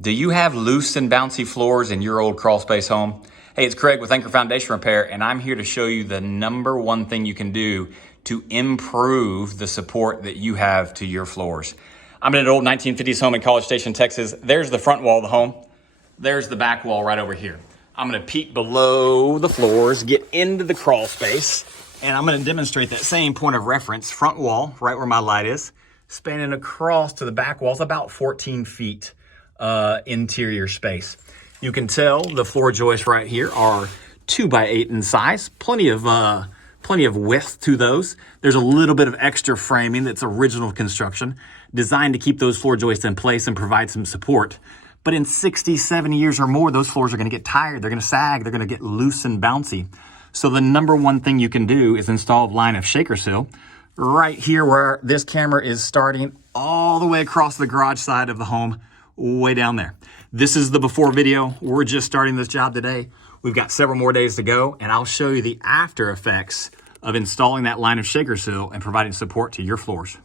Do you have loose and bouncy floors in your old crawl space home? Hey, it's Craig with Anchor Foundation Repair, and I'm here to show you the number one thing you can do to improve the support that you have to your floors. I'm in an old 1950s home in College Station, Texas. There's the front wall of the home. There's the back wall right over here. I'm gonna peek below the floors, get into the crawl space, and I'm gonna demonstrate that same point of reference, front wall, right where my light is, spanning across to the back wall. It's about 14 feet. Interior space. You can tell the floor joists right here are 2x8 in size, plenty of width to those. There's a little bit of extra framing that's original construction, designed to keep those floor joists in place and provide some support. But in 60, 70 years or more, those floors are gonna get tired, they're gonna sag, they're gonna get loose and bouncy. So the number one thing you can do is install a line of shaker sill right here where this camera is starting, all the way across the garage side of the home, way down there. This is the before video. We're just starting this job today. We've got several more days to go, and I'll show you the after effects of installing that line of shaker sill and providing support to your floors.